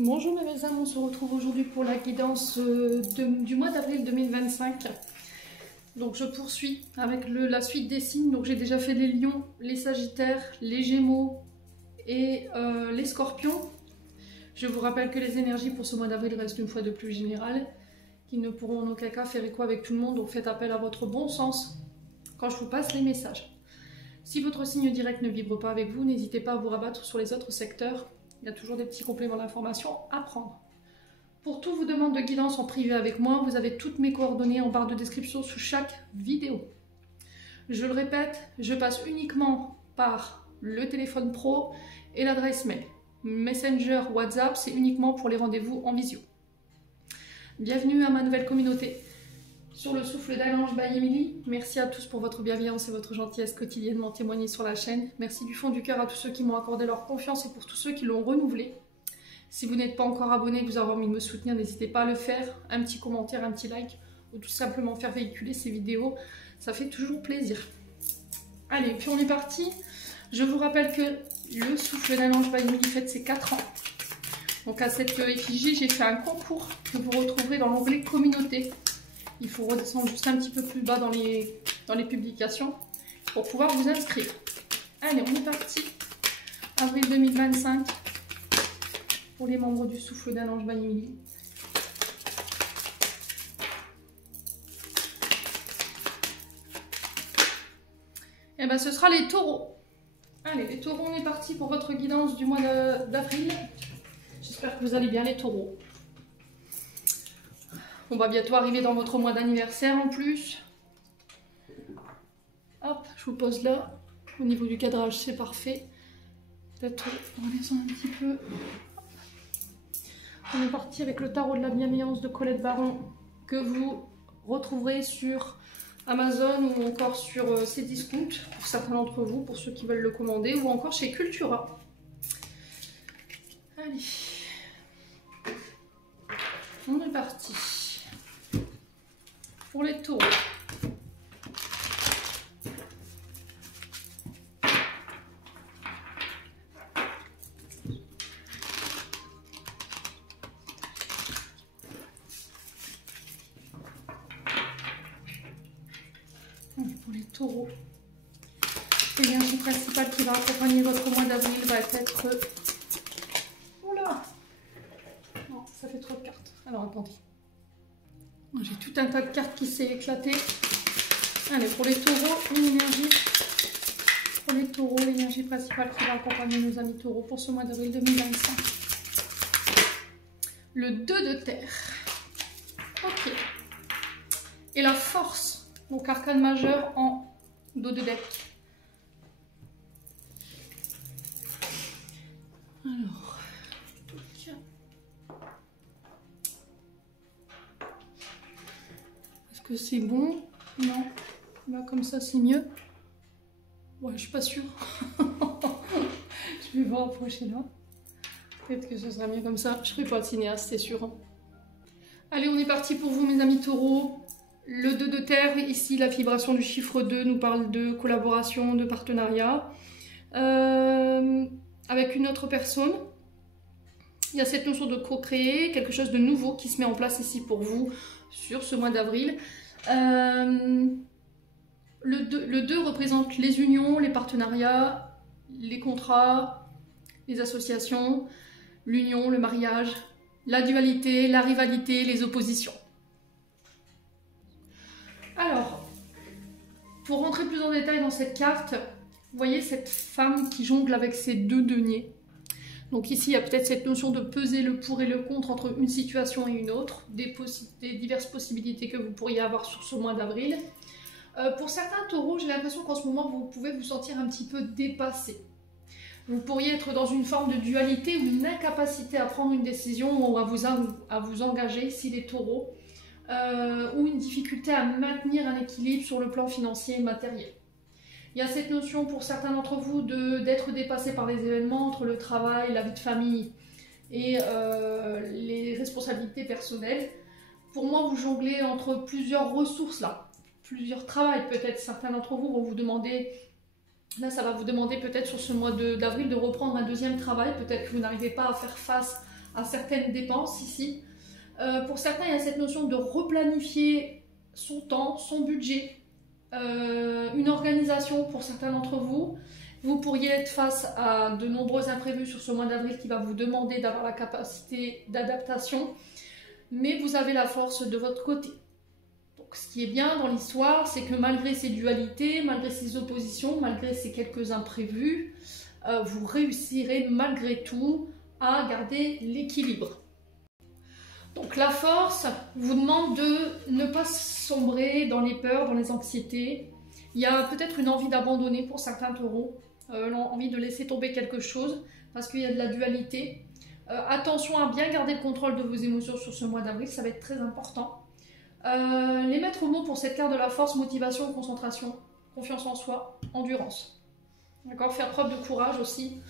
Bonjour mes belles âmes, on se retrouve aujourd'hui pour la guidance du mois d'avril 2025. Donc je poursuis avec la suite des signes. Donc j'ai déjà fait les lions, les sagittaires, les gémeaux et les scorpions. Je vous rappelle que les énergies pour ce mois d'avril restent une fois de plus générales, qui ne pourront en aucun cas faire écho avec tout le monde. Donc faites appel à votre bon sens quand je vous passe les messages. Si votre signe direct ne vibre pas avec vous, n'hésitez pas à vous rabattre sur les autres secteurs. Il y a toujours des petits compléments d'information à prendre. Pour toute vous demande de guidance en privé avec moi, vous avez toutes mes coordonnées en barre de description sous chaque vidéo. Je le répète, je passe uniquement par le téléphone pro et l'adresse mail. Messenger, WhatsApp, c'est uniquement pour les rendez-vous en visio. Bienvenue à ma nouvelle communauté. Sur le souffle d'Ange by Emily, merci à tous pour votre bienveillance et votre gentillesse quotidiennement témoignée sur la chaîne. Merci du fond du cœur à tous ceux qui m'ont accordé leur confiance et pour tous ceux qui l'ont renouvelée. Si vous n'êtes pas encore abonné, que vous avez envie de me soutenir, n'hésitez pas à le faire. Un petit commentaire, un petit like ou tout simplement faire véhiculer ces vidéos. Ça fait toujours plaisir. Allez, puis on est parti. Je vous rappelle que le souffle d'Ange by Emily fête ses 4 ans. Donc à cette effigie, j'ai fait un concours que vous retrouverez dans l'onglet communauté. Il faut redescendre juste un petit peu plus bas dans les publications pour pouvoir vous inscrire. Allez, on est parti. Avril 2025 pour les membres du souffle d'Ange by Emily. Et bien, ce sera les taureaux. Allez, les taureaux, on est parti pour votre guidance du mois d'avril. J'espère que vous allez bien, les taureaux. On va bientôt arriver dans votre mois d'anniversaire en plus. Hop, je vous pose là. Au niveau du cadrage, c'est parfait. Peut-être on descend un petit peu. On est parti avec le tarot de la bienveillance de Colette Baron que vous retrouverez sur Amazon ou encore sur Cdiscount pour certains d'entre vous, pour ceux qui veulent le commander, ou encore chez Cultura. Allez, on est parti. Pour les taureaux. Pour les taureaux, l'énergie principale qui va accompagner votre mois d'avril va être... Oula! Non, ça fait trop de cartes. Alors attendez. J'ai tout un tas de cartes qui s'est éclaté. Allez, pour les taureaux, une énergie. Pour les taureaux, l'énergie principale qui va accompagner nos amis taureaux pour ce mois d'avril 2025. Le 2 de terre. Ok. Et la force. Donc arcane majeur en dos de deck. Alors. Que c'est bon? Non. Là, comme ça, c'est mieux. Ouais, je suis pas sûre. Je vais voir approcher là. Peut-être que ce sera mieux comme ça. Je serai pas de cinéaste, c'est sûr. Allez, on est parti pour vous, mes amis taureaux. Le 2 de terre, ici, la vibration du chiffre 2 nous parle de collaboration, de partenariat. Avec une autre personne. Il y a cette notion de co-créer, quelque chose de nouveau qui se met en place ici pour vous sur ce mois d'avril. Le 2 représente les unions, les partenariats, les contrats, les associations, l'union, le mariage, la dualité, la rivalité, les oppositions. Alors, pour rentrer plus en détail dans cette carte, vous voyez cette femme qui jongle avec ses deux deniers. Donc ici, il y a peut-être cette notion de peser le pour et le contre entre une situation et une autre, des diverses possibilités que vous pourriez avoir sur ce mois d'avril. Pour certains taureaux, j'ai l'impression qu'en ce moment, vous pouvez vous sentir un petit peu dépassé. Vous pourriez être dans une forme de dualité ou une incapacité à prendre une décision ou à vous engager, ici les taureaux, ou une difficulté à maintenir un équilibre sur le plan financier et matériel. Il y a cette notion pour certains d'entre vous d'être dépassé par les événements entre le travail, la vie de famille et les responsabilités personnelles. Pour moi, vous jonglez entre plusieurs ressources là, plusieurs travails. Peut-être certains d'entre vous vont vous demander, là ça va vous demander peut-être sur ce mois d'avril de reprendre un deuxième travail. Peut-être que vous n'arrivez pas à faire face à certaines dépenses ici. Pour certains, il y a cette notion de replanifier son temps, son budget, une organisation pour certains d'entre vous. Vous pourriez être face à de nombreux imprévus sur ce mois d'avril qui va vous demander d'avoir la capacité d'adaptation, mais vous avez la force de votre côté. Donc, ce qui est bien dans l'histoire, c'est que malgré ces dualités, malgré ces oppositions, malgré ces quelques imprévus, vous réussirez malgré tout à garder l'équilibre. Donc la force vous demande de ne pas sombrer dans les peurs, dans les anxiétés. Il y a peut-être une envie d'abandonner pour certains taureaux, envie de laisser tomber quelque chose parce qu'il y a de la dualité. Attention à bien garder le contrôle de vos émotions sur ce mois d'avril, ça va être très important. Les maîtres mots pour cette carte de la force: motivation, concentration, confiance en soi, endurance. D'accord, faire preuve de courage aussi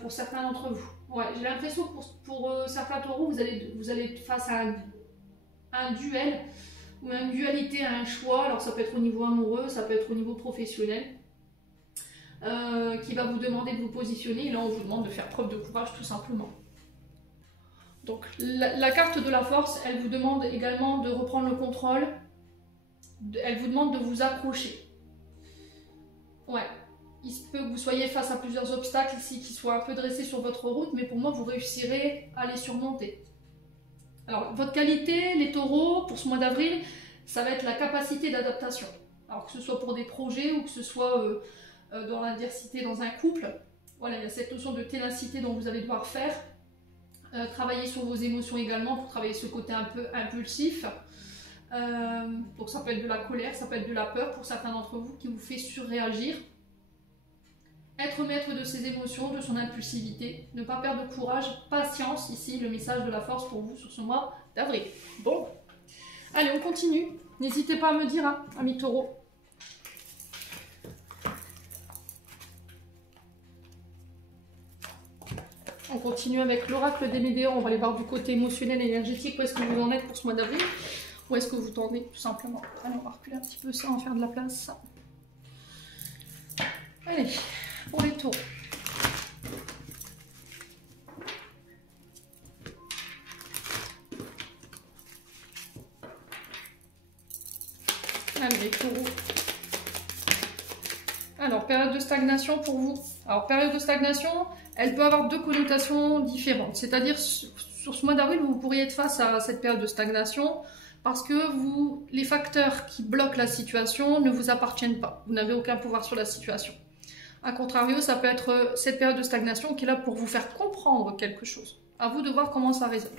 pour certains d'entre vous. Ouais, j'ai l'impression que pour certains taureaux, vous allez être face à un duel ou une dualité, à un choix. Alors ça peut être au niveau amoureux, ça peut être au niveau professionnel, qui va vous demander de vous positionner. Et là, on vous demande de faire preuve de courage tout simplement. Donc la carte de la force, elle vous demande également de reprendre le contrôle. Elle vous demande de vous accrocher. Ouais. Il se peut que vous soyez face à plusieurs obstacles ici qui soient un peu dressés sur votre route, mais pour moi, vous réussirez à les surmonter. Alors, votre qualité, les taureaux, pour ce mois d'avril, ça va être la capacité d'adaptation. Alors, que ce soit pour des projets ou que ce soit dans l'adversité dans un couple. Voilà, il y a cette notion de ténacité dont vous allez devoir faire. Travailler sur vos émotions également pour travailler ce côté un peu impulsif. Donc, ça peut être de la colère, ça peut être de la peur pour certains d'entre vous qui vous fait surréagir. Être maître de ses émotions, de son impulsivité, ne pas perdre de courage, patience, ici le message de la force pour vous sur ce mois d'avril. Bon, allez, on continue. N'hésitez pas à me dire, hein, amis taureaux. On continue avec l'oracle des Médéors. On va aller voir du côté émotionnel et énergétique. Où est-ce que vous en êtes pour ce mois d'avril? Où est-ce que vous tendez, tout simplement? Allez, on va reculer un petit peu ça, on va faire de la place. Allez, pour les taureaux. Allez, les taureaux. Alors, période de stagnation pour vous. Alors, période de stagnation, elle peut avoir deux connotations différentes. C'est-à-dire, sur ce mois d'avril, vous pourriez être face à cette période de stagnation parce que les facteurs qui bloquent la situation ne vous appartiennent pas. Vous n'avez aucun pouvoir sur la situation. A contrario, ça peut être cette période de stagnation qui est là pour vous faire comprendre quelque chose. À vous de voir comment ça résonne.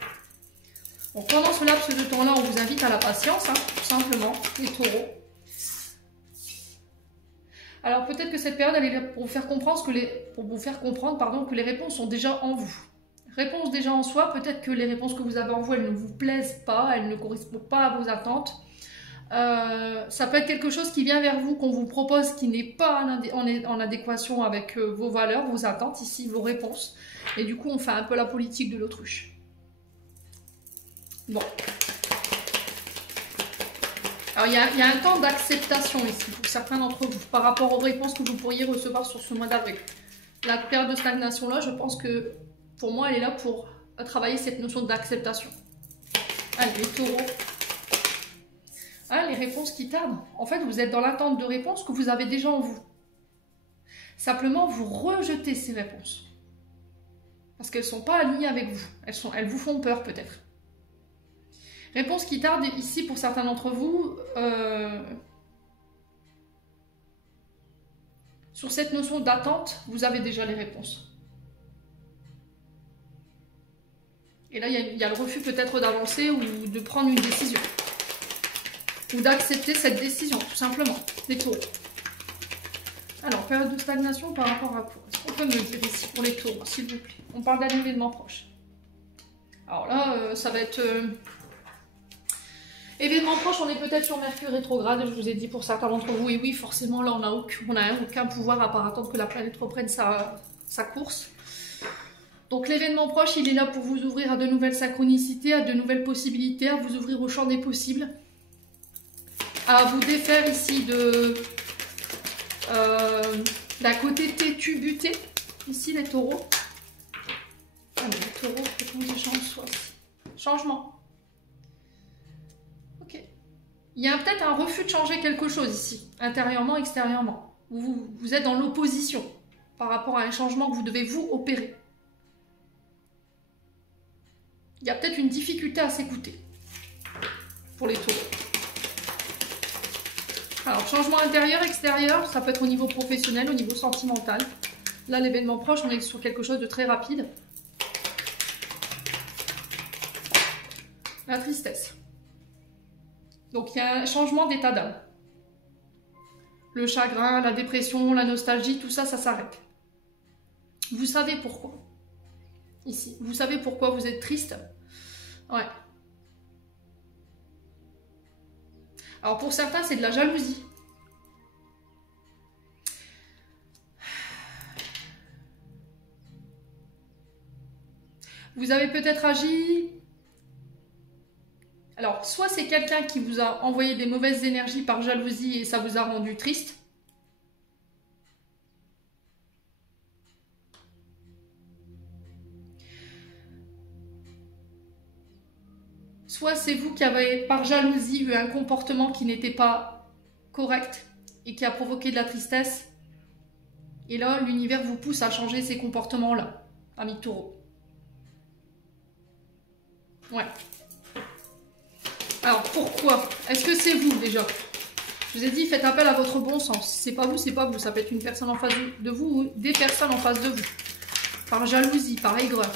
Donc, pendant ce laps de temps-là, on vous invite à la patience, hein, tout simplement, les taureaux. Alors peut-être que cette période, elle est là pour vous faire comprendre, que les réponses sont déjà en vous. Réponses déjà en soi, peut-être que les réponses que vous avez en vous, elles ne vous plaisent pas, elles ne correspondent pas à vos attentes. Ça peut être quelque chose qui vient vers vous, qu'on vous propose, qui n'est pas en adéquation avec vos valeurs, vos attentes, ici, vos réponses. Et du coup, on fait un peu la politique de l'autruche. Bon. Alors, il y a un temps d'acceptation ici, pour certains d'entre vous, par rapport aux réponses que vous pourriez recevoir sur ce mois d'avril. La période de stagnation-là, je pense que, pour moi, elle est là pour travailler cette notion d'acceptation. Allez, les taureaux. Ah, les réponses qui tardent. En fait, vous êtes dans l'attente de réponses que vous avez déjà en vous. Simplement, vous rejetez ces réponses. Parce qu'elles ne sont pas alignées avec vous. Elles vous font peur, peut-être. Réponse qui tarde ici pour certains d'entre vous. Sur cette notion d'attente, vous avez déjà les réponses. Et là, il y a le refus peut-être d'avancer ou de prendre une décision. Ou d'accepter cette décision, tout simplement. Les taureaux. Alors, période de stagnation par rapport à quoi? Est-ce qu'on peut me dire ici pour les taureaux, s'il vous plaît? On parle d'un événement proche. Alors là, ça va être... événement proche, on est peut-être sur Mercure rétrograde, je vous ai dit pour certains d'entre vous, et oui, forcément, là, on n'a aucun pouvoir à part attendre que la planète reprenne sa course. Donc l'événement proche, il est là pour vous ouvrir à de nouvelles synchronicités, à de nouvelles possibilités, à vous ouvrir au champ des possibles, à vous défaire ici d'un côté têtu buté, ici les taureaux. Ah, les taureaux, faites-nous des chances. changement. Ok. Il y a peut-être un refus de changer quelque chose ici, intérieurement, extérieurement. Vous êtes dans l'opposition par rapport à un changement que vous devez vous opérer. Il y a peut-être une difficulté à s'écouter pour les taureaux. Alors, changement intérieur, extérieur, ça peut être au niveau professionnel, au niveau sentimental. Là, l'événement proche, on est sur quelque chose de très rapide. La tristesse. Donc, il y a un changement d'état d'âme. Le chagrin, la dépression, la nostalgie, tout ça, ça s'arrête. Vous savez pourquoi. Ici, vous savez pourquoi vous êtes triste. Ouais. Alors, pour certains, c'est de la jalousie. Vous avez peut-être agi... Alors, soit c'est quelqu'un qui vous a envoyé des mauvaises énergies par jalousie et ça vous a rendu triste. Soit c'est vous qui avez, par jalousie, eu un comportement qui n'était pas correct et qui a provoqué de la tristesse. Et là, l'univers vous pousse à changer ces comportements-là, ami taureau. Ouais. Alors, pourquoi? Est-ce que c'est vous, déjà? Je vous ai dit, faites appel à votre bon sens. C'est pas vous, c'est pas vous. Ça peut être une personne en face de vous ou des personnes en face de vous. Par jalousie, par aigreur.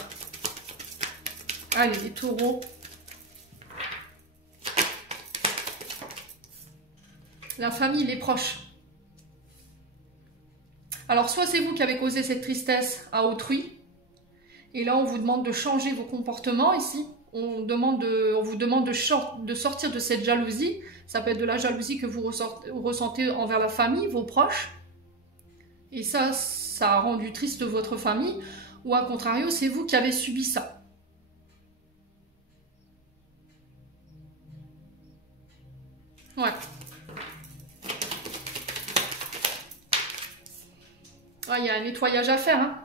Allez, les taureaux. La famille, les proches. Alors, soit c'est vous qui avez causé cette tristesse à autrui. Et là, on vous demande de changer vos comportements ici. On vous demande de sortir de cette jalousie. Ça peut être de la jalousie que vous ressentez envers la famille, vos proches. Et ça a rendu triste votre famille. Ou à contrario, c'est vous qui avez subi ça. Ouais. Il y a un nettoyage à faire. Hein.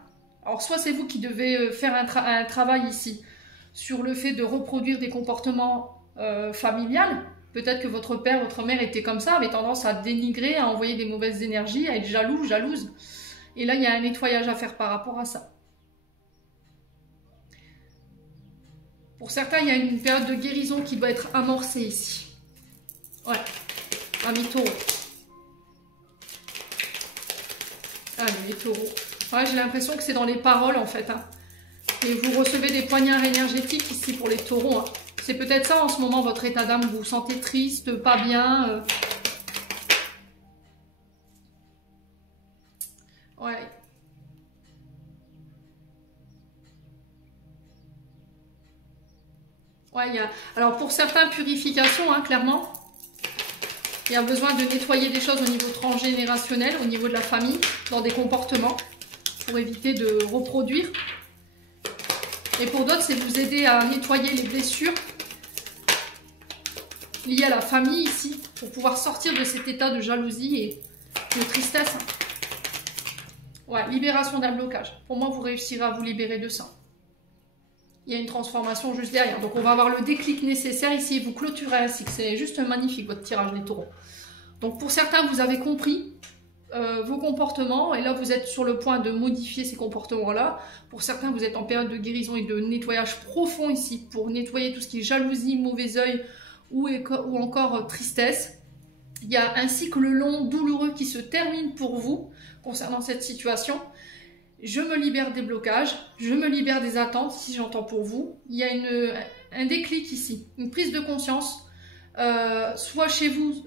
Alors, soit c'est vous qui devez faire un travail ici sur le fait de reproduire des comportements familiales. Peut-être que votre père, votre mère était comme ça, avait tendance à dénigrer, à envoyer des mauvaises énergies, à être jaloux, jalouse. Et là, il y a un nettoyage à faire par rapport à ça. Pour certains, il y a une période de guérison qui doit être amorcée ici. Ouais, ami taureau. Allez, les taureaux. Ouais, j'ai l'impression que c'est dans les paroles, en fait. Hein. Et vous recevez des poignards énergétiques ici pour les taureaux. Hein. C'est peut-être ça, en ce moment, votre état d'âme. Vous vous sentez triste, pas bien. Ouais. Ouais, il y a... Alors, pour certains, purification, hein, clairement. Il y a besoin de nettoyer des choses au niveau transgénérationnel, au niveau de la famille, dans des comportements, pour éviter de reproduire. Et pour d'autres, c'est vous aider à nettoyer les blessures liées à la famille ici, pour pouvoir sortir de cet état de jalousie et de tristesse. Ouais, libération d'un blocage. Pour moi, vous réussirez à vous libérer de ça. Il y a une transformation juste derrière. Donc, on va avoir le déclic nécessaire ici. Vous clôturez ainsi. C'est juste magnifique, votre tirage, les taureaux. Donc, pour certains, vous avez compris vos comportements. Et là, vous êtes sur le point de modifier ces comportements-là. Pour certains, vous êtes en période de guérison et de nettoyage profond ici. Pour nettoyer tout ce qui est jalousie, mauvais œil ou encore tristesse. Il y a un cycle long, douloureux qui se termine pour vous concernant cette situation. Je me libère des blocages, je me libère des attentes, si j'entends pour vous. Il y a un déclic ici, une prise de conscience, soit chez vous,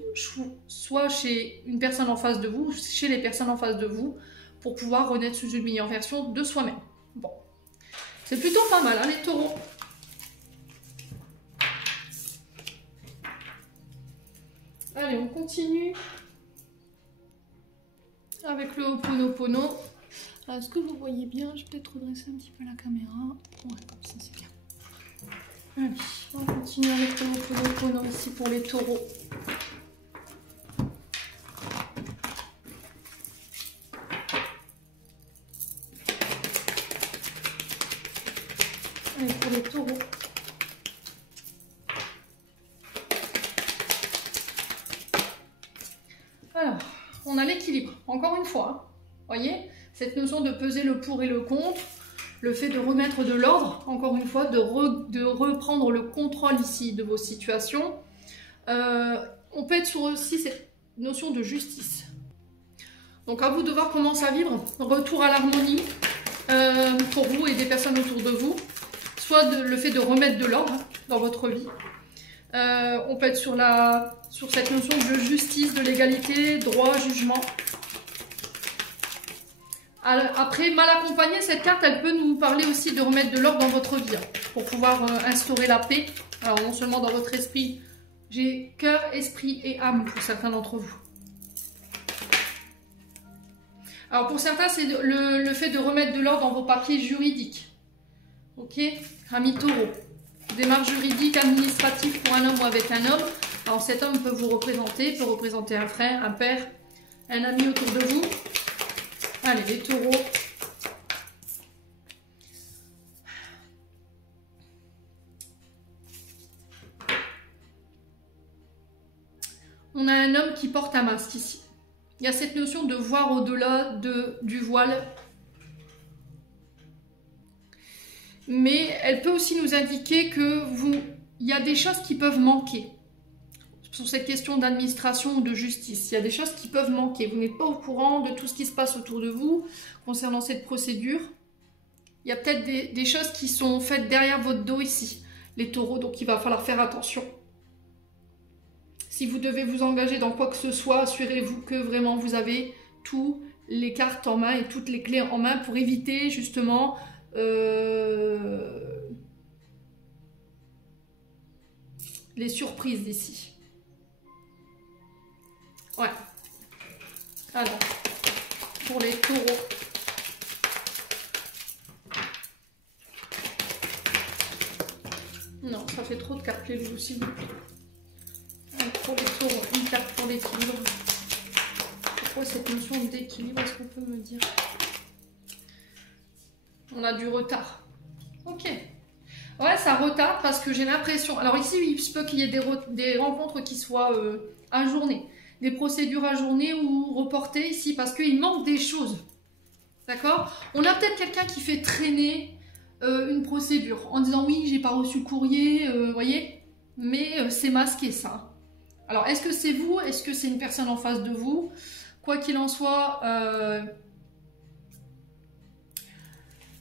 soit chez une personne en face de vous, chez les personnes en face de vous, pour pouvoir renaître sous une meilleure version de soi-même. Bon, c'est plutôt pas mal, hein, les taureaux. Allez, on continue avec le Ho'oponopono. Est-ce que vous voyez bien? Je vais peut-être redresser un petit peu la caméra. Ouais, comme ça c'est bien. Allez, on va continuer avec le Ho'oponopono ici pour les taureaux. Allez, pour les taureaux. on a l'équilibre, encore une fois. Voyez, cette notion de peser le pour et le contre, le fait de remettre de l'ordre, encore une fois, de reprendre le contrôle ici de vos situations. On peut être sur aussi cette notion de justice. Donc à vous de voir comment ça vibre. Retour à l'harmonie pour vous et des personnes autour de vous. Soit le fait de remettre de l'ordre dans votre vie. On peut être sur cette notion de justice, de légalité, droit, jugement. Après, mal accompagnée, cette carte, elle peut nous parler aussi de remettre de l'ordre dans votre vie, pour pouvoir instaurer la paix. Alors, non seulement dans votre esprit, j'ai cœur, esprit et âme pour certains d'entre vous. Alors, pour certains, c'est le fait de remettre de l'ordre dans vos papiers juridiques. Ok, ami taureau. Démarche juridique, administrative pour un homme ou avec un homme. Alors, cet homme peut vous représenter, peut représenter un frère, un père, un ami autour de vous. Allez, les taureaux. On a un homme qui porte un masque ici. Il y a cette notion de voir au-delà du voile. Mais elle peut aussi nous indiquer que il y a des choses qui peuvent manquer. Sur cette question d'administration ou de justice, il y a des choses qui peuvent manquer. Vous n'êtes pas au courant de tout ce qui se passe autour de vous concernant cette procédure. Il y a peut-être des choses qui sont faites derrière votre dos ici, les taureaux, donc il va falloir faire attention. Si vous devez vous engager dans quoi que ce soit, assurez-vous que vraiment vous avez toutes les cartes en main et toutes les clés en main pour éviter justement les surprises d'ici. Ouais. Alors, pour les taureaux. Non, ça fait trop de cartes les loups, s'il vous plaît. Alors, pour les taureaux, une carte pour l'équilibre. Pourquoi cette notion d'équilibre, est-ce qu'on peut me dire? On a du retard. Ok. Ouais, ça retarde parce que j'ai l'impression... Alors ici, il se peut qu'il y ait des rencontres qui soient ajournées. Des procédures ajournées ou reportées ici parce qu'il manque des choses. D'accord? On a peut-être quelqu'un qui fait traîner une procédure en disant oui, j'ai pas reçu le courrier, voyez? Mais c'est masqué ça. Alors, est-ce que c'est vous? Est-ce que c'est une personne en face de vous? Quoi qu'il en soit...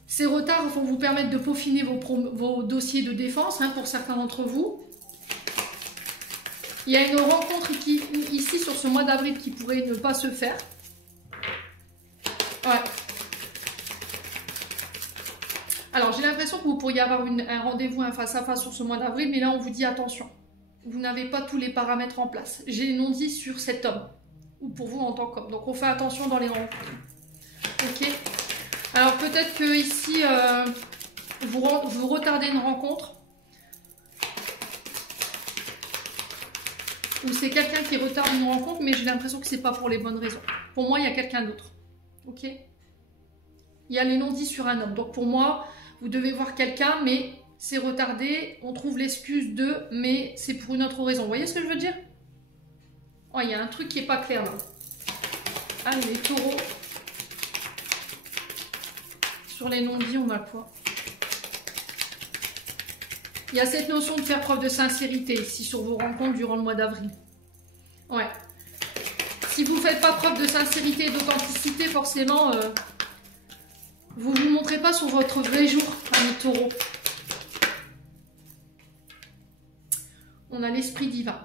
ces retards vont vous permettre de peaufiner vos dossiers de défense, hein, pour certains d'entre vous. Il y a une rencontre ici sur ce mois d'avril qui pourrait ne pas se faire. Ouais. Alors, j'ai l'impression que vous pourriez avoir un rendez-vous, un face-à-face sur ce mois d'avril, mais là, on vous dit attention. Vous n'avez pas tous les paramètres en place. J'ai les non-dits sur cet homme, ou pour vous en tant qu'homme. Donc, on fait attention dans les rencontres. Ok. Alors peut-être que ici, vous retardez une rencontre. Ou c'est quelqu'un qui retarde une rencontre, mais j'ai l'impression que c'est pas pour les bonnes raisons. Pour moi, il y a quelqu'un d'autre. Ok? Il y a les non-dits sur un homme. Donc pour moi, vous devez voir quelqu'un, mais c'est retardé. On trouve l'excuse de, mais c'est pour une autre raison. Vous voyez ce que je veux dire? Oh, il y a un truc qui n'est pas clair là. Allez, les taureaux. Sur les non-dits, on a quoi? Il y a cette notion de faire preuve de sincérité ici sur vos rencontres durant le mois d'avril. Ouais. Si vous ne faites pas preuve de sincérité et d'authenticité, forcément, vous ne vous montrez pas sur votre vrai jour, amis taureaux. On a l'esprit divin.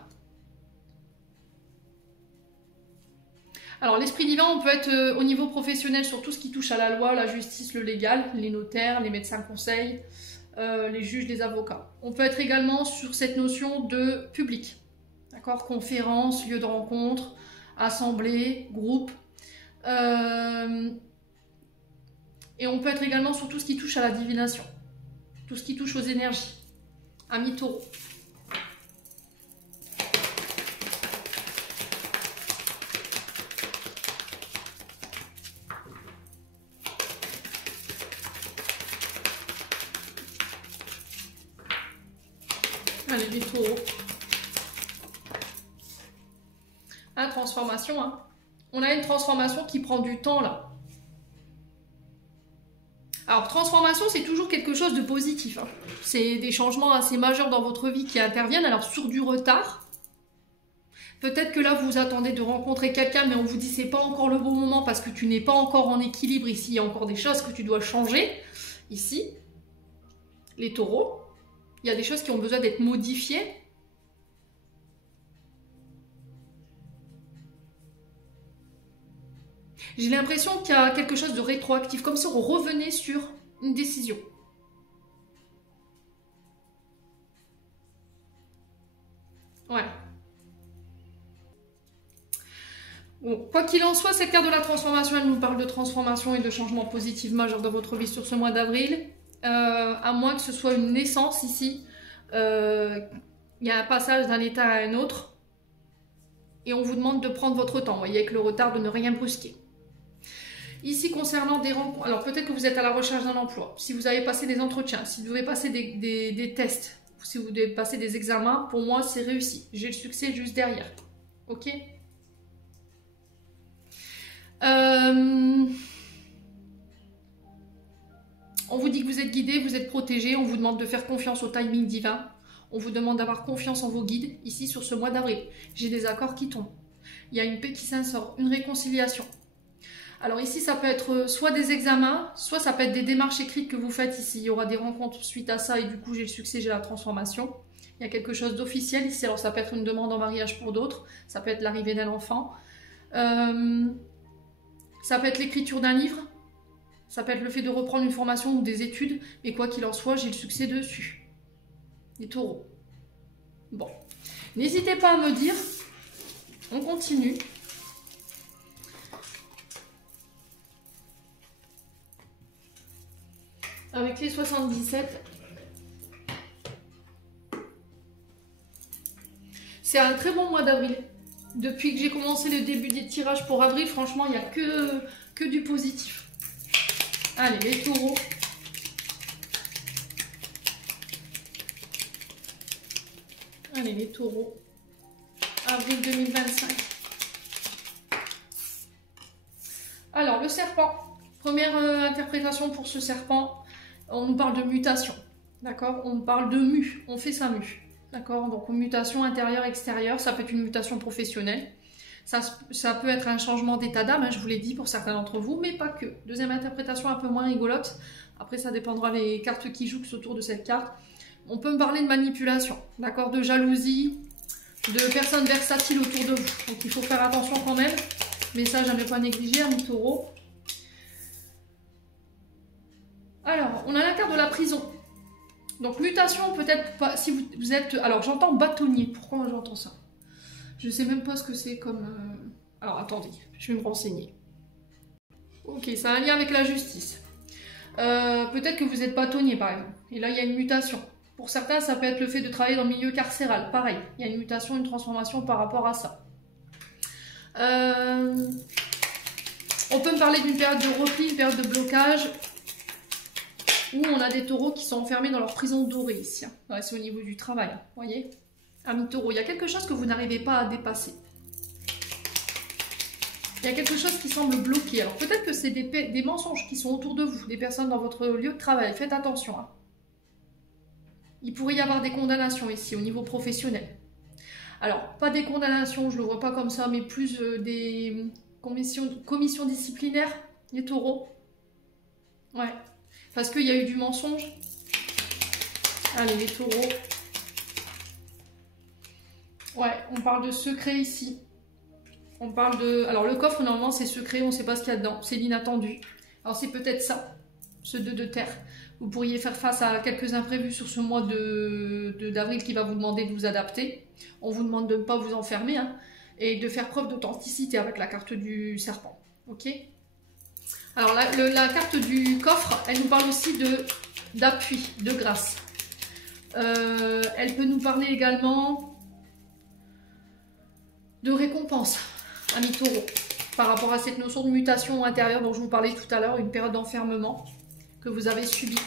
Alors, l'esprit divin, on peut être au niveau professionnel sur tout ce qui touche à la loi, la justice, le légal, les notaires, les médecins conseils, les juges, les avocats. On peut être également sur cette notion de public, d'accord, conférences, lieux de rencontre, assemblées, groupes. Et on peut être également sur tout ce qui touche à la divination, tout ce qui touche aux énergies. Amis taureaux. Allez, les taureaux. Ah, transformation, hein. On a une transformation qui prend du temps là. Alors, transformation, c'est toujours quelque chose de positif. Hein. C'est des changements assez majeurs dans votre vie qui interviennent. Alors, sur du retard, peut-être que là, vous attendez de rencontrer quelqu'un, mais on vous dit c'est pas encore le bon moment parce que tu n'es pas encore en équilibre. Ici, il y a encore des choses que tu dois changer. Ici, les taureaux, il y a des choses qui ont besoin d'être modifiées. J'ai l'impression qu'il y a quelque chose de rétroactif, comme si on revenait sur une décision. Ouais. Bon, quoi qu'il en soit, cette carte de la transformation, elle nous parle de transformation et de changement positif majeur dans votre vie sur ce mois d'avril. À moins que ce soit une naissance ici, il y a un passage d'un état à un autre. Et on vous demande de prendre votre temps, vous voyez, avec le retard, de ne rien brusquer. Ici, concernant des rencontres, alors peut-être que vous êtes à la recherche d'un emploi, si vous avez passé des entretiens, si vous devez passer des tests, si vous devez passer des examens, pour moi, c'est réussi. J'ai le succès juste derrière. Ok ? On vous dit que vous êtes guidé, vous êtes protégé, on vous demande de faire confiance au timing divin, on vous demande d'avoir confiance en vos guides, ici sur ce mois d'avril. J'ai des accords qui tombent, il y a une paix qui s'instaure, une réconciliation. Alors ici, ça peut être soit des examens, soit ça peut être des démarches écrites que vous faites ici. Il y aura des rencontres suite à ça et du coup, j'ai le succès, j'ai la transformation. Il y a quelque chose d'officiel ici. Alors ça peut être une demande en mariage pour d'autres, ça peut être l'arrivée d'un enfant. Ça peut être l'écriture d'un livre, ça peut être le fait de reprendre une formation ou des études. Mais quoi qu'il en soit, j'ai le succès dessus. Les taureaux. Bon, n'hésitez pas à me dire. On continue. Avec les 77. C'est un très bon mois d'avril. Depuis que j'ai commencé le début des tirages pour avril, franchement, il n'y a que du positif. Allez, les taureaux. Allez, les taureaux. Avril 2025. Alors, le serpent. Première interprétation pour ce serpent. On nous parle de mutation, d'accord? On parle de mue, on fait sa mue, d'accord? Donc mutation intérieure-extérieure, ça peut être une mutation professionnelle, ça peut être un changement d'état d'âme, hein, je vous l'ai dit pour certains d'entre vous, mais pas que. Deuxième interprétation un peu moins rigolote, après ça dépendra des cartes qui jouent autour de cette carte. On peut me parler de manipulation, d'accord? De jalousie, de personnes versatiles autour de vous, donc il faut faire attention quand même, message à ne pas négliger, ami taureau. Alors, on a la carte de la prison. Donc, mutation, peut-être pas. Si vous êtes. Alors, j'entends bâtonnier. Pourquoi j'entends ça? Je ne sais même pas ce que c'est comme. Alors, attendez, je vais me renseigner. Ok, ça a un lien avec la justice. Peut-être que vous êtes bâtonnier, par exemple. Et là, il y a une mutation. Pour certains, ça peut être le fait de travailler dans le milieu carcéral. Pareil, il y a une mutation, une transformation par rapport à ça. On peut me parler d'une période de repli, une période de blocage. Où on a des taureaux qui sont enfermés dans leur prison dorée ici. Ouais, c'est au niveau du travail, vous voyez. Amis taureaux, il y a quelque chose que vous n'arrivez pas à dépasser. Il y a quelque chose qui semble bloqué. Alors peut-être que c'est des mensonges qui sont autour de vous, des personnes dans votre lieu de travail. Faites attention. Hein. Il pourrait y avoir des condamnations ici au niveau professionnel. Alors, pas des condamnations, je ne le vois pas comme ça, mais plus des commissions disciplinaires, les taureaux. Ouais. Parce qu'il y a eu du mensonge. Allez, les taureaux. Ouais, on parle de secret ici. On parle de... Alors, le coffre, normalement, c'est secret. On ne sait pas ce qu'il y a dedans. C'est l'inattendu. Alors, c'est peut-être ça, ce 2 de terre. Vous pourriez faire face à quelques imprévus sur ce mois d'avril qui va vous demander de vous adapter. On vous demande de ne pas vous enfermer. Hein, et de faire preuve d'authenticité avec la carte du serpent. Ok ? Alors la carte du coffre, elle nous parle aussi d'appui, de grâce. Elle peut nous parler également de récompense, ami taureau, par rapport à cette notion de mutation intérieure dont je vous parlais tout à l'heure, une période d'enfermement que vous avez subie.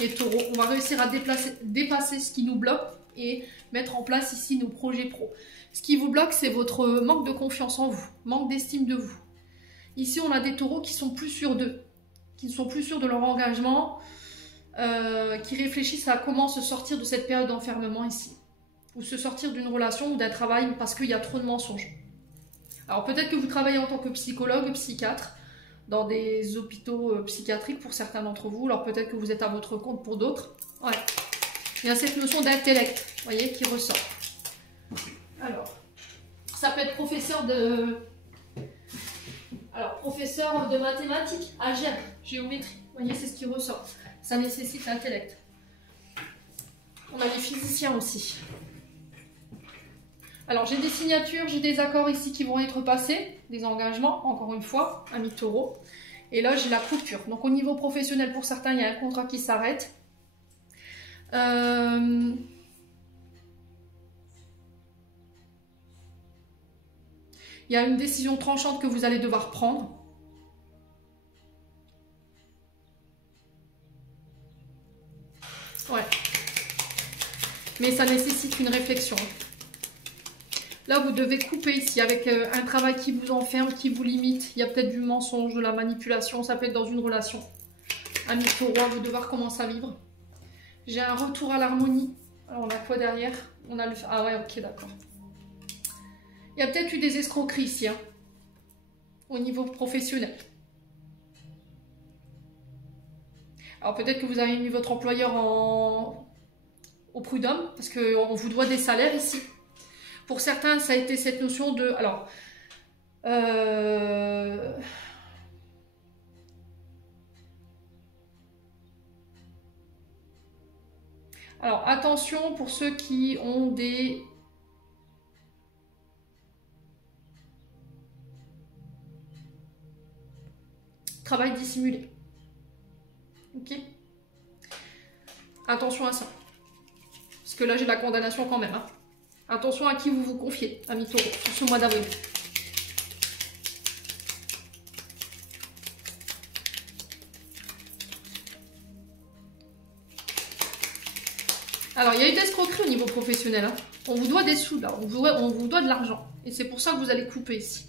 les taureaux. On va réussir à dépasser ce qui nous bloque et mettre en place ici nos projets pro. Ce qui vous bloque, c'est votre manque de confiance en vous, manque d'estime de vous. Ici, on a des taureaux qui sont plus sûrs d'eux, qui ne sont plus sûrs de leur engagement, qui réfléchissent à comment se sortir de cette période d'enfermement ici. Ou se sortir d'une relation ou d'un travail parce qu'il y a trop de mensonges. Alors peut-être que vous travaillez en tant que psychologue, psychiatre, dans des hôpitaux psychiatriques pour certains d'entre vous. Alors peut-être que vous êtes à votre compte pour d'autres. Ouais. Il y a cette notion d'intellect, vous voyez, qui ressort. Alors, ça peut être professeur de mathématiques, algèbre, géométrie. Vous voyez, c'est ce qui ressort. Ça nécessite l'intellect. On a les physiciens aussi. Alors, j'ai des signatures, j'ai des accords ici qui vont être passés, des engagements, encore une fois, amis taureaux. Et là, j'ai la coupure. Donc, au niveau professionnel, pour certains, il y a un contrat qui s'arrête. Il y a une décision tranchante que vous allez devoir prendre. Ouais. Mais ça nécessite une réflexion. Là, vous devez couper ici avec un travail qui vous enferme, qui vous limite. Il y a peut-être du mensonge, de la manipulation. Ça peut être dans une relation. Amis taureaux, vous devez commencer à vivre. J'ai un retour à l'harmonie. Alors, on a quoi derrière? On a le... Ah ouais, ok, d'accord. Il y a peut-être eu des escroqueries ici, hein, au niveau professionnel. Alors, peut-être que vous avez mis votre employeur au prud'homme, parce qu'on vous doit des salaires ici. Pour certains, ça a été cette notion de... Alors, attention pour ceux qui ont des... Travail dissimulé. Ok? Attention à ça. Parce que là, j'ai la condamnation quand même. Hein. Attention à qui vous vous confiez, amis taureaux, sur ce mois d'avril. Alors, il y a eu des escroqueries au niveau professionnel. Hein. On vous doit des sous, là. On vous doit de l'argent. Et c'est pour ça que vous allez couper ici.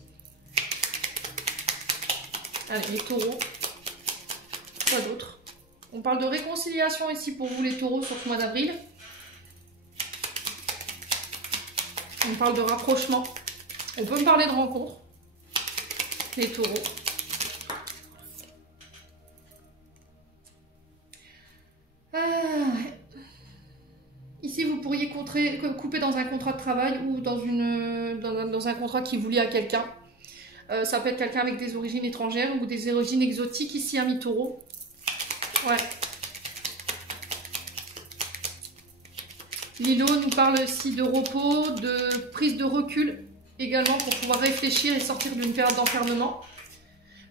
Allez, les taureaux. Quoi d'autre? On parle de réconciliation ici pour vous, les taureaux, sur ce mois d'avril. On parle de rapprochement. On peut me parler de rencontre. Les taureaux. Ici, vous pourriez couper dans un contrat de travail ou dans un contrat qui vous lie à quelqu'un. Ça peut être quelqu'un avec des origines étrangères ou des origines exotiques ici, amis taureaux. Ouais. Lilo nous parle aussi de repos, de prise de recul également pour pouvoir réfléchir et sortir d'une période d'enfermement.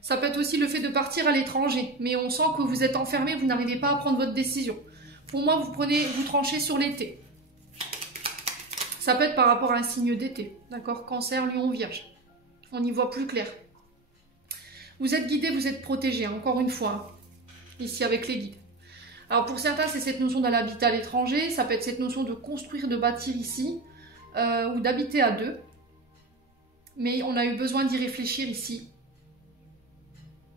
Ça peut être aussi le fait de partir à l'étranger, mais on sent que vous êtes enfermé, vous n'arrivez pas à prendre votre décision. Pour moi, vous tranchez sur l'été. Ça peut être par rapport à un signe d'été, d'accord? Cancer, Lion, Vierge. On y voit plus clair. Vous êtes guidé, vous êtes protégé, encore une fois, ici avec les guides. Alors pour certains, c'est cette notion d'aller habiter à l'étranger, ça peut être cette notion de construire, de bâtir ici, ou d'habiter à deux. Mais on a eu besoin d'y réfléchir ici.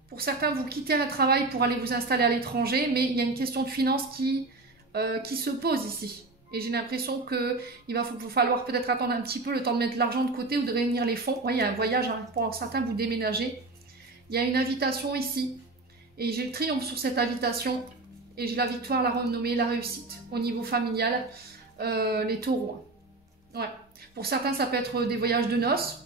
Pour certains, vous quittez un travail pour aller vous installer à l'étranger, mais il y a une question de finances qui se pose ici. Et j'ai l'impression qu'il va vous falloir peut-être attendre un petit peu le temps de mettre l'argent de côté ou de réunir les fonds. Ouais, il y a un voyage, hein. Pour certains, vous déménagez. Il y a une invitation ici. Et j'ai le triomphe sur cette invitation. Et j'ai la victoire, la renommée, la réussite. Au niveau familial, les taureaux. Ouais. Pour certains, ça peut être des voyages de noces.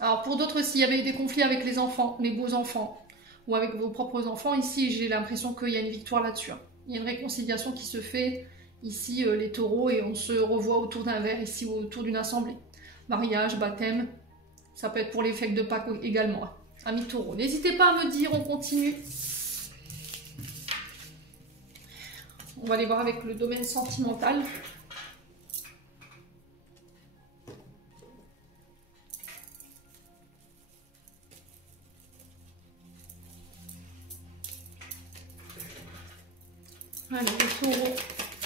Alors pour d'autres, s'il y avait eu des conflits avec les enfants, les beaux enfants, ou avec vos propres enfants, ici j'ai l'impression qu'il y a une victoire là-dessus. Il y a une réconciliation qui se fait ici, les taureaux, et on se revoit autour d'un verre, ici autour d'une assemblée. Mariage, baptême, ça peut être pour les fêtes de Pâques également. Amis taureaux, n'hésitez pas à me dire, on continue. On va aller voir avec le domaine sentimental. Allez, les taureaux.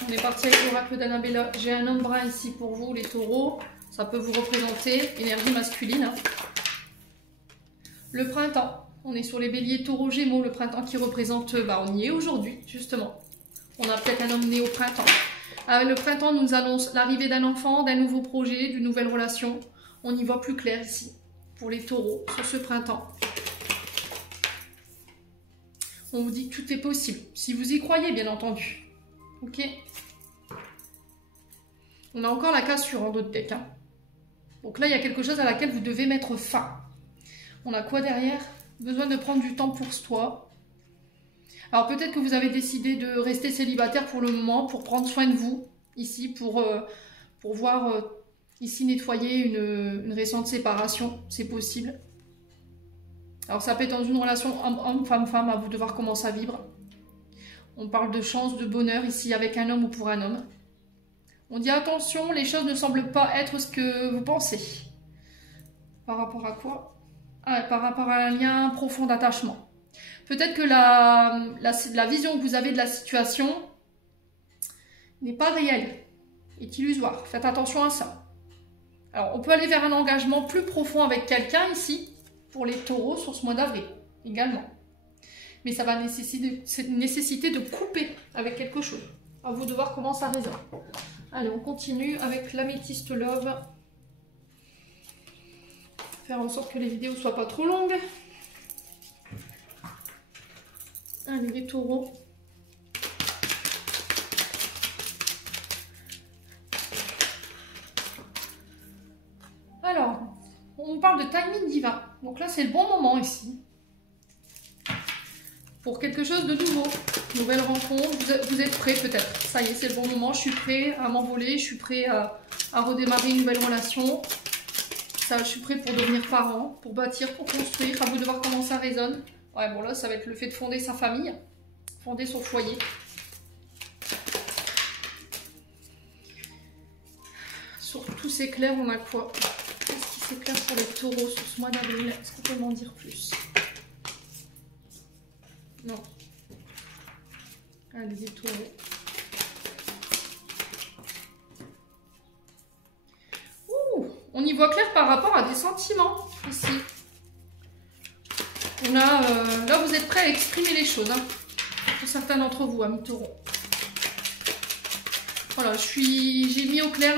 On est parti avec l'oracle d'Annabella. J'ai un homme brun ici pour vous, les taureaux. Ça peut vous représenter énergie masculine. Hein. Le printemps. On est sur les béliers, taureaux, gémeaux. Le printemps qui représente, on y est aujourd'hui, justement. On a peut-être un homme né au printemps. Le printemps nous annonce l'arrivée d'un enfant, d'un nouveau projet, d'une nouvelle relation. On y voit plus clair ici, pour les taureaux, sur ce printemps. On vous dit que tout est possible, si vous y croyez, bien entendu. Ok. On a encore la cassure en dos de deck. Hein. Donc là, il y a quelque chose à laquelle vous devez mettre fin. On a quoi derrière? Besoin de prendre du temps pour soi. Alors peut-être que vous avez décidé de rester célibataire pour le moment, pour prendre soin de vous, ici, pour voir, ici, nettoyer une récente séparation, c'est possible. Alors ça peut être dans une relation homme, femme, femme, à vous de voir comment ça vibre. On parle de chance, de bonheur, ici, avec un homme ou pour un homme. On dit attention, les choses ne semblent pas être ce que vous pensez. Par rapport à quoi? Par rapport à un lien profond d'attachement. Peut-être que la vision que vous avez de la situation n'est pas réelle, est illusoire. Faites attention à ça. Alors, on peut aller vers un engagement plus profond avec quelqu'un ici, pour les taureaux, sur ce mois d'avril, également. Mais ça va nécessiter de couper avec quelque chose. À vous de voir comment ça résonne. Allez, on continue avec l'améthyste love. Faire en sorte que les vidéos ne soient pas trop longues. Allez, les taureaux. Alors, on parle de timing divin. Donc là, c'est le bon moment ici. Pour quelque chose de nouveau. Nouvelle rencontre. Vous êtes prêts peut-être. Ça y est, c'est le bon moment. Je suis prêt à m'envoler. Je suis prêt à redémarrer une nouvelle relation. Ça, je suis prêt pour devenir parent, pour bâtir, pour construire. À vous de voir comment ça résonne. Ouais, bon là, ça va être le fait de fonder sa famille. Fonder son foyer. Sur tous ces clairs, on a quoi? Qu'est-ce qui s'éclaire pour les taureaux sur ce mois d'avril? Est-ce qu'on peut m'en dire plus? Non. Allez, les taureaux. Ouh, on y voit clair par rapport à des sentiments, ici. On a, là, vous êtes prêts à exprimer les choses, hein, pour certains d'entre vous, amis taureaux. Voilà, j'ai mis au clair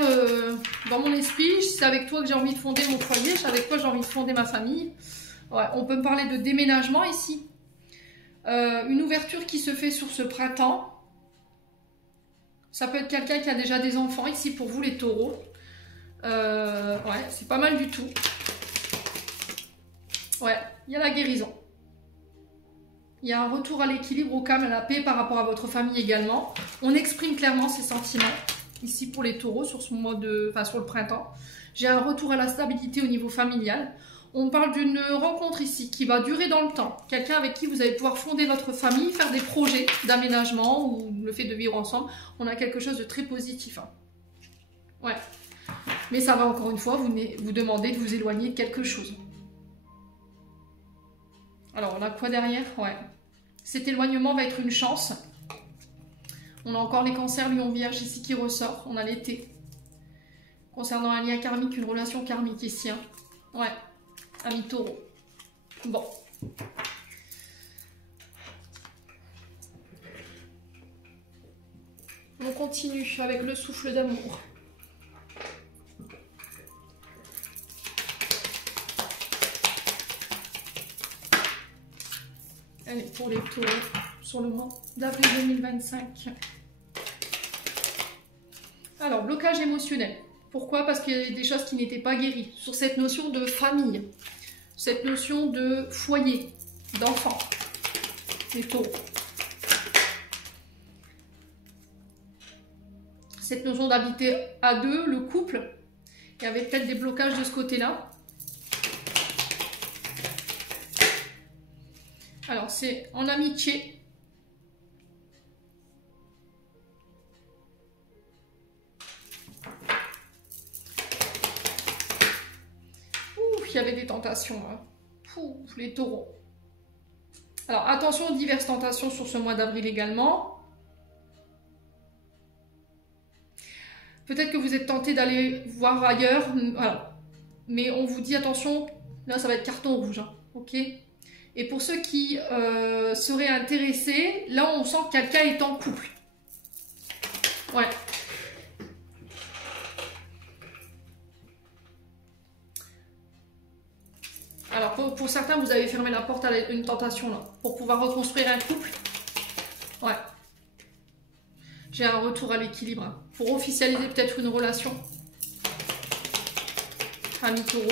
dans mon esprit, c'est avec toi que j'ai envie de fonder mon foyer, c'est avec toi que j'ai envie de fonder ma famille. Ouais, on peut me parler de déménagement ici. Une ouverture qui se fait sur ce printemps. Ça peut être quelqu'un qui a déjà des enfants ici pour vous les taureaux. Ouais, c'est pas mal du tout. Ouais, il y a la guérison. Il y a un retour à l'équilibre, au calme, à la paix par rapport à votre famille également. On exprime clairement ses sentiments ici pour les taureaux sur ce mois sur le printemps. J'ai un retour à la stabilité au niveau familial. On parle d'une rencontre ici qui va durer dans le temps. Quelqu'un avec qui vous allez pouvoir fonder votre famille, faire des projets d'aménagement ou le fait de vivre ensemble. On a quelque chose de très positif. Hein. Ouais. Mais ça va encore une fois vous demander de vous éloigner de quelque chose. Alors, on a quoi derrière? Ouais. Cet éloignement va être une chance. On a encore les cancers, lions, vierges ici qui ressort. On a l'été. Concernant un lien karmique, une relation karmique ici. Hein. Ouais. Ami taureau. Bon. On continue avec le souffle d'amour. Allez, pour les taureaux, sur le mois d'avril 2025. Alors, blocage émotionnel. Pourquoi? Parce qu'il y a des choses qui n'étaient pas guéries. Sur cette notion de famille, cette notion de foyer, d'enfant, les taureaux. Cette notion d'habiter à deux, le couple. Il y avait peut-être des blocages de ce côté-là. Alors, c'est en amitié. Ouh, il y avait des tentations. Hein. Ouh, les taureaux. Alors, attention aux diverses tentations sur ce mois d'avril également. Peut-être que vous êtes tenté d'aller voir ailleurs, voilà. Mais on vous dit attention, là ça va être carton rouge, hein, ok? Et pour ceux qui seraient intéressés, là on sent que quelqu'un est en couple. Ouais. Alors pour certains, vous avez fermé la porte à une tentation là, pour pouvoir reconstruire un couple. Ouais. J'ai un retour à l'équilibre, hein, pour officialiser peut-être une relation. Ami Taureau.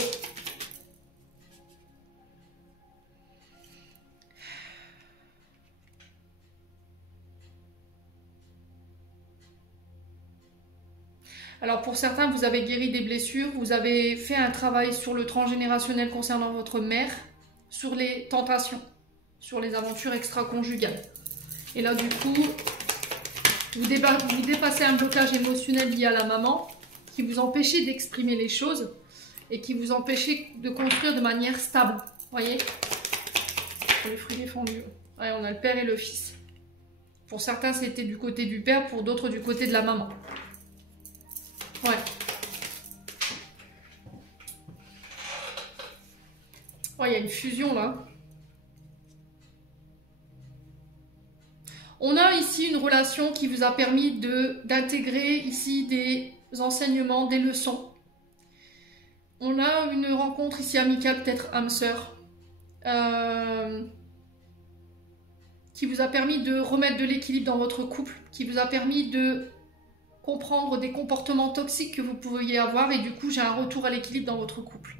Alors pour certains, vous avez guéri des blessures, vous avez fait un travail sur le transgénérationnel concernant votre mère, sur les tentations, sur les aventures extra-conjugales. Et là du coup, vous dépassez un blocage émotionnel lié à la maman qui vous empêchait d'exprimer les choses et qui vous empêchait de construire de manière stable. Vous voyez? Les fruits défendus. Ouais, on a le père et le fils. Pour certains, c'était du côté du père, pour d'autres du côté de la maman. Ouais. Ouais, il y a une fusion là. On a ici une relation qui vous a permis d'intégrer ici des enseignements, des leçons. On a une rencontre ici amicale, peut-être âme-sœur, qui vous a permis de remettre de l'équilibre dans votre couple, qui vous a permis de comprendre des comportements toxiques que vous pouviez avoir et du coup j'ai un retour à l'équilibre dans votre couple.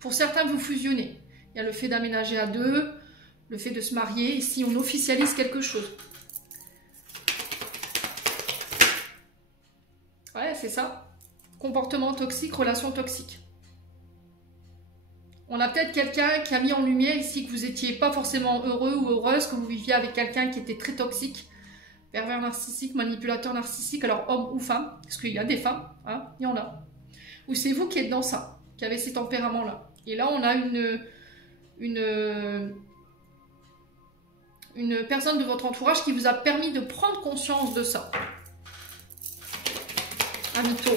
Pour certains, vous fusionnez. Il y a le fait d'aménager à deux, le fait de se marier. Ici, on officialise quelque chose. Ouais, c'est ça. Comportement toxique, relation toxique. On a peut-être quelqu'un qui a mis en lumière ici que vous n'étiez pas forcément heureux ou heureuse, que vous viviez avec quelqu'un qui était très toxique. Pervers narcissique, manipulateur narcissique, alors homme ou femme, parce qu'il y a des femmes, hein, il y en a. Ou c'est vous qui êtes dans ça, qui avez ces tempéraments-là. Et là, on a une personne de votre entourage qui vous a permis de prendre conscience de ça. Ami Taureau.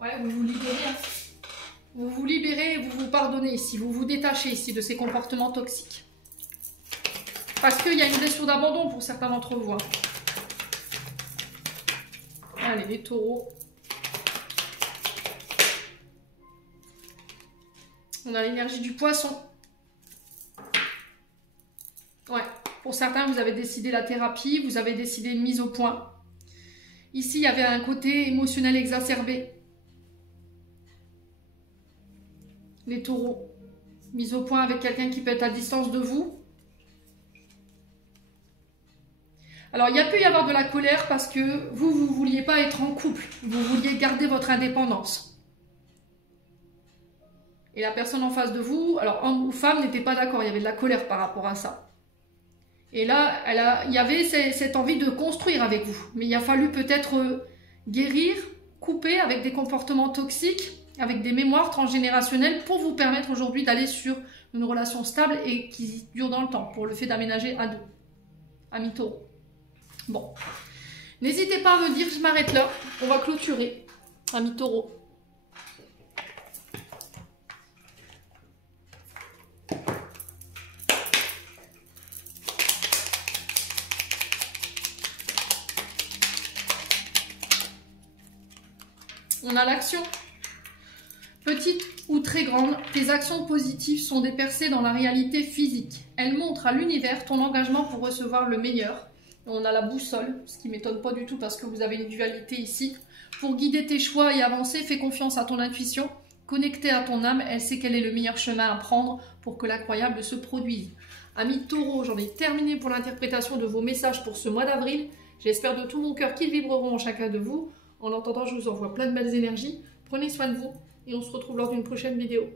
Ouais, vous vous libérez. Hein. Vous vous libérez, vous vous pardonnez ici, vous vous détachez ici de ces comportements toxiques. Parce qu'il y a une blessure d'abandon pour certains d'entre vous. Hein. Allez, les taureaux. On a l'énergie du poisson. Ouais, pour certains, vous avez décidé la thérapie, vous avez décidé une mise au point. Ici, il y avait un côté émotionnel exacerbé. Les taureaux. Mise au point avec quelqu'un qui peut être à distance de vous. Alors, il y a pu y avoir de la colère parce que vous ne vouliez pas être en couple. Vous vouliez garder votre indépendance. Et la personne en face de vous, alors homme ou femme, n'était pas d'accord. Il y avait de la colère par rapport à ça. Et là, il y avait cette envie de construire avec vous. Mais il a fallu peut-être guérir, couper avec des comportements toxiques, avec des mémoires transgénérationnelles pour vous permettre aujourd'hui d'aller sur une relation stable et qui dure dans le temps, pour le fait d'aménager à deux. Ami Taureau. Bon, n'hésitez pas à me dire, je m'arrête là, on va clôturer, ami Taureau. On a l'action. Petite ou très grande, tes actions positives sont des percées dans la réalité physique. Elles montrent à l'univers ton engagement pour recevoir le meilleur. On a la boussole, ce qui ne m'étonne pas du tout parce que vous avez une dualité ici. Pour guider tes choix et avancer, fais confiance à ton intuition. Connectée à ton âme, elle sait quel est le meilleur chemin à prendre pour que l'incroyable se produise. Amis Taureau, j'en ai terminé pour l'interprétation de vos messages pour ce mois d'avril. J'espère de tout mon cœur qu'ils vibreront en chacun de vous. En attendant, je vous envoie plein de belles énergies. Prenez soin de vous et on se retrouve lors d'une prochaine vidéo.